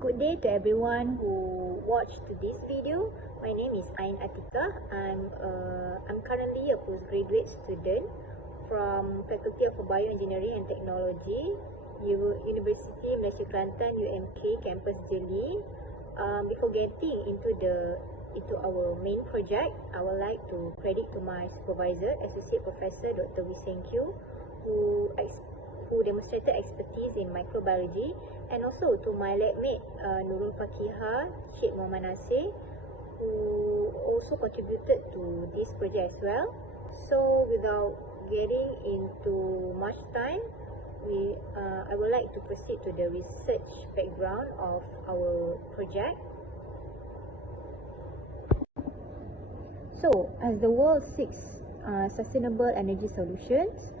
Good day to everyone who watched this video. My name is Ain Atika. I'm currently a postgraduate student from Faculty of Bioengineering and Technology, University Malaysia Kelantan UMK Campus Jeli. Before getting into our main project, I would like to credit to my supervisor, Associate Professor Dr. Wee Seng Kyu, who demonstrated expertise in microbiology, and also to my lab mate Nurul Fakiha, Sheikh Muhammad Nasir, who also contributed to this project as well. So without getting into much time, I would like to proceed to the research background of our project. So, as the world seeks sustainable energy solutions,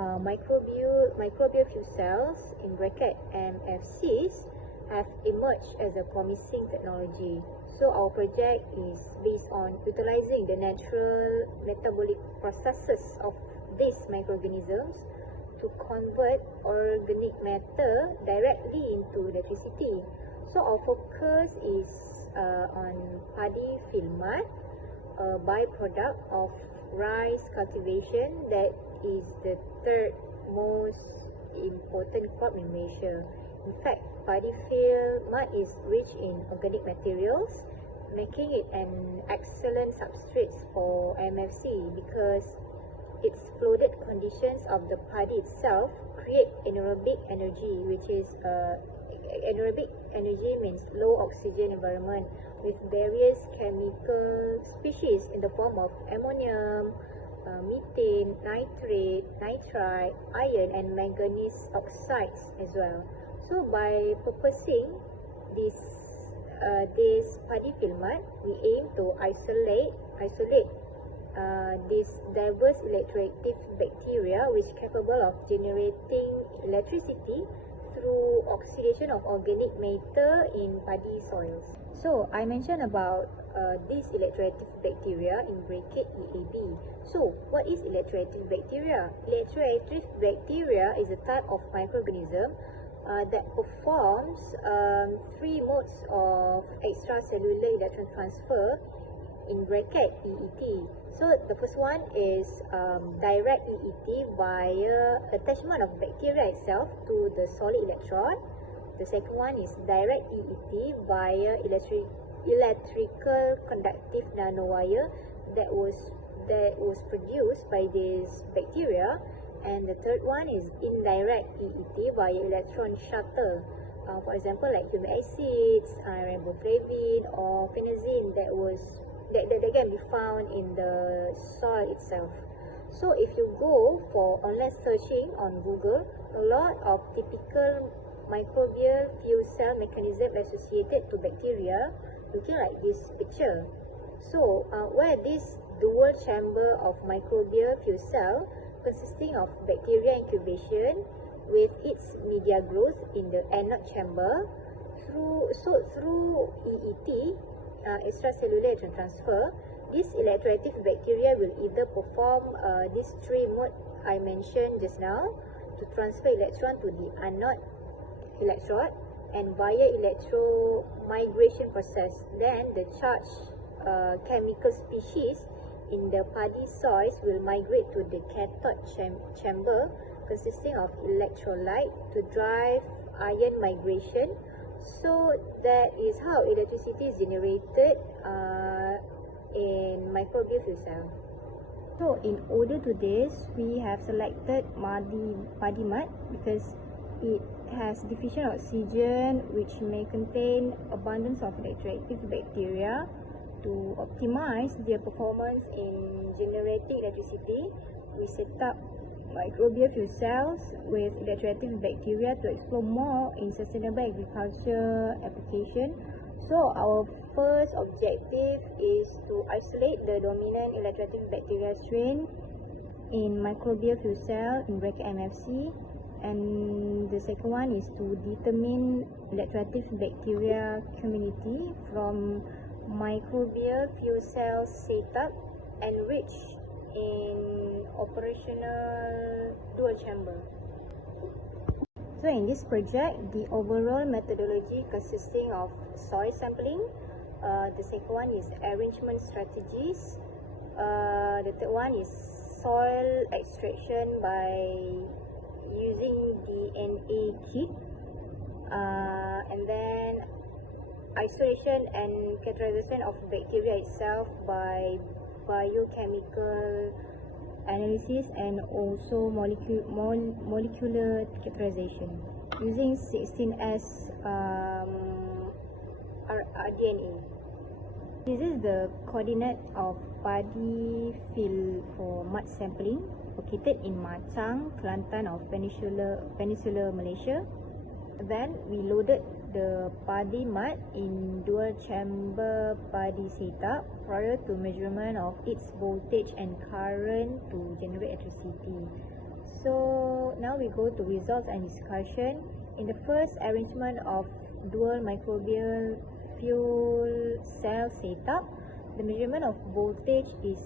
microbial fuel cells (MFCs) have emerged as a promising technology. So our project is based on utilizing the natural metabolic processes of these microorganisms to convert organic matter directly into electricity. So our focus is on Paddy filmart, a byproduct of rice cultivation that is the third most important crop in Malaysia. In fact, paddy filmart is rich in organic materials, making it an excellent substrate for MFC because its flooded conditions of the paddy itself create anaerobic energy, which is anaerobic energy means low oxygen environment with various chemical species in the form of ammonium, methane, nitrate, nitrite, iron and manganese oxides as well. So by purposing this paddy filmart, we aim to isolate these diverse electroactive bacteria which are capable of generating electricity through oxidation of organic matter in paddy soils. So I mentioned about these electroactive bacteria in bracket EAB. So what is electroactive bacteria? Electroactive bacteria is a type of microorganism that performs three modes of extracellular electron transfer in bracket EET. So the first one is direct EET via attachment of bacteria itself to the solid electrode. The second one is direct EET via electrical conductive nanowire that was produced by this bacteria. And the third one is indirect EET via electron shuttle. For example, like humic acids, riboflavin or phenazine that can be found in the soil itself. So if you go for online searching on Google, a lot of typical microbial fuel cell mechanism associated to bacteria looking like this picture. So where this dual chamber of microbial fuel cell consisting of bacteria incubation with its media growth in the anode chamber through EET, extracellular electron transfer, this electroactive bacteria will either perform these three modes I mentioned just now to transfer electron to the anode electrode, and via electromigration process, then the charged chemical species in the paddy soils will migrate to the cathode chamber consisting of electrolyte to drive ion migration. So that is how electricity is generated in microbial fuel cell. So in order to this, we have selected paddy mart because it has deficient oxygen which may contain abundance of electroactive bacteria. To optimize their performance in generating electricity, we set up microbial fuel cells with electroactive bacteria to explore more in sustainable agriculture application. So our first objective is to isolate the dominant electroactive bacteria strain in microbial fuel cell in bracket MFC, and the second one is to determine electroactive bacteria community from microbial fuel cell setup enriched in operational dual chamber. So in this project, the overall methodology consisting of soil sampling, the second one is arrangement strategies, the third one is soil extraction by using DNA kit, and then isolation and characterization of bacteria itself by biochemical analysis and also molecular characterization using 16S RDNA. This is the coordinate of Paddy field for mud sampling located in Machang, Kelantan of Peninsular Malaysia. Then we loaded the Paddy mud in dual chamber Paddy setup prior to measurement of its voltage and current to generate electricity. So now we go to results and discussion. In the first arrangement of dual microbial fuel cell setup, the measurement of voltage is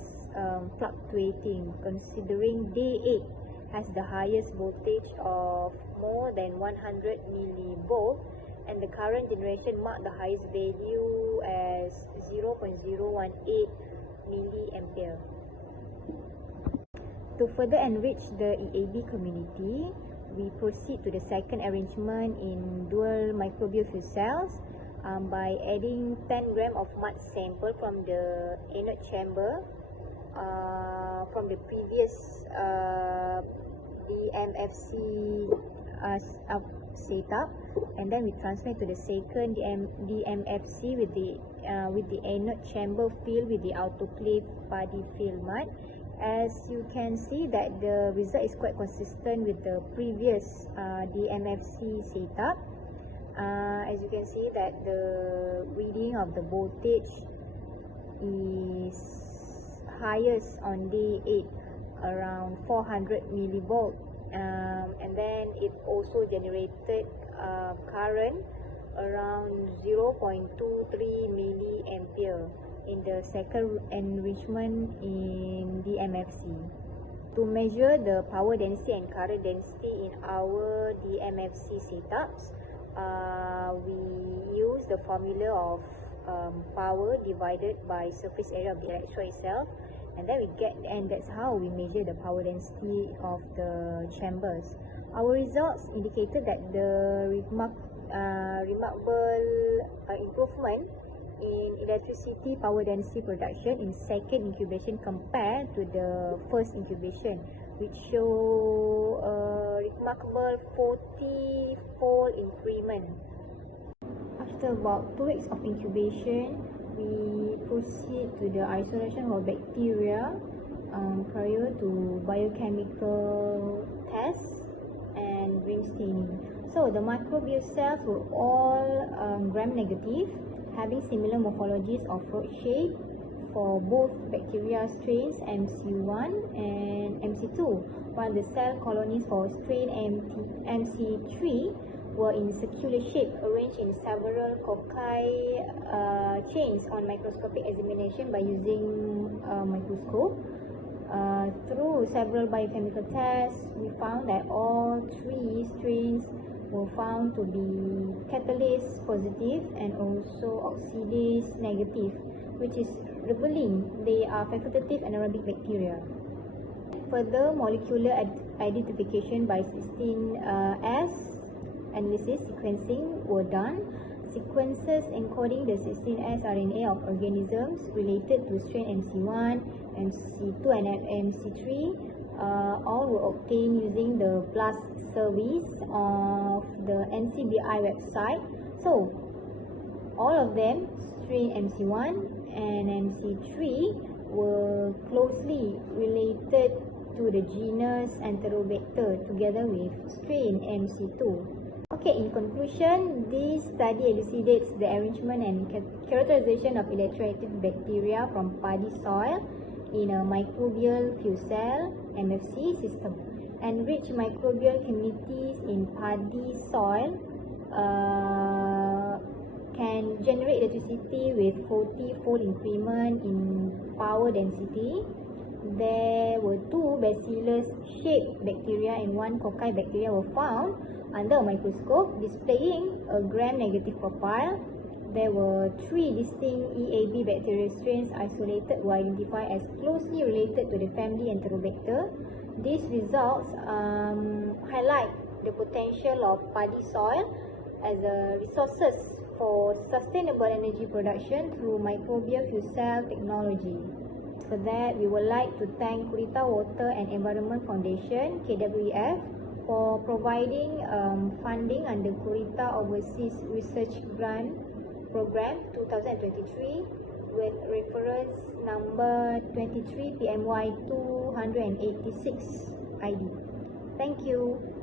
fluctuating, considering day 8 has the highest voltage of more than 100 millivolt, and the current generation marked the highest value as 0.018 milliampere. To further enrich the EAB community, we proceed to the second arrangement in dual microbial fuel cells by adding 10 gram of mud sample from the anode chamber from the previous DMFC setup, and then we transfer to the second DMFC with the anode chamber filled with the autoclave Paddy field mud. As you can see that the result is quite consistent with the previous DMFC setup. As you can see that the reading of the voltage is highest on day 8, around 400 millivolt, and then it also generated current around 0.23 milliampere in the second enrichment in the MFC. To measure the power density and current density in our DMFC setups, we use the formula of power divided by surface area of the electrode itself, and then that's how we measure the power density of the chambers. Our results indicated that the remarkable improvement in electricity power density production in second incubation compared to the first incubation, which show a remarkable 40-fold increment. After about 2 weeks of incubation, we proceed to the isolation of bacteria prior to biochemical tests and ring staining. So the microbial cells were all gram-negative, having similar morphologies of rod shape for both bacteria strains MC1 and MC2, while the cell colonies for strain MC3 were in circular shape, arranged in several cocci chains on microscopic examination by using a microscope. Through several biochemical tests, we found that all 3 strains were found to be catalase positive and also oxidase negative, which is revealing they are facultative anaerobic bacteria. Further molecular identification by 16S analysis sequencing were done. Sequences encoding the 16S RNA of organisms related to strain MC1, MC2 and MC3 all were obtained using the BLAST service of the NCBI website. So all of them, strain MC1 and MC3, were closely related to the genus Enterobacter together with strain MC2. Okay, in conclusion, this study elucidates the arrangement and characterization of electroactive bacteria from Paddy soil in a microbial fuel cell MFC system. Enriched microbial communities in Paddy soil can generate electricity with 40-fold increment in power density. There were 2 bacillus-shaped bacteria and 1 cocci bacteria were found under a microscope displaying a gram-negative profile. There were 3 distinct EAB bacterial strains isolated were identified as closely related to the family Enterobacter. These results highlight the potential of Paddy soil as a resources for sustainable energy production through microbial fuel cell technology. For that, we would like to thank Kurita Water and Environment Foundation, KWF, for providing funding under Kurita Overseas Research Grant Program 2023 with reference number 23 PMY 286 ID. Thank you.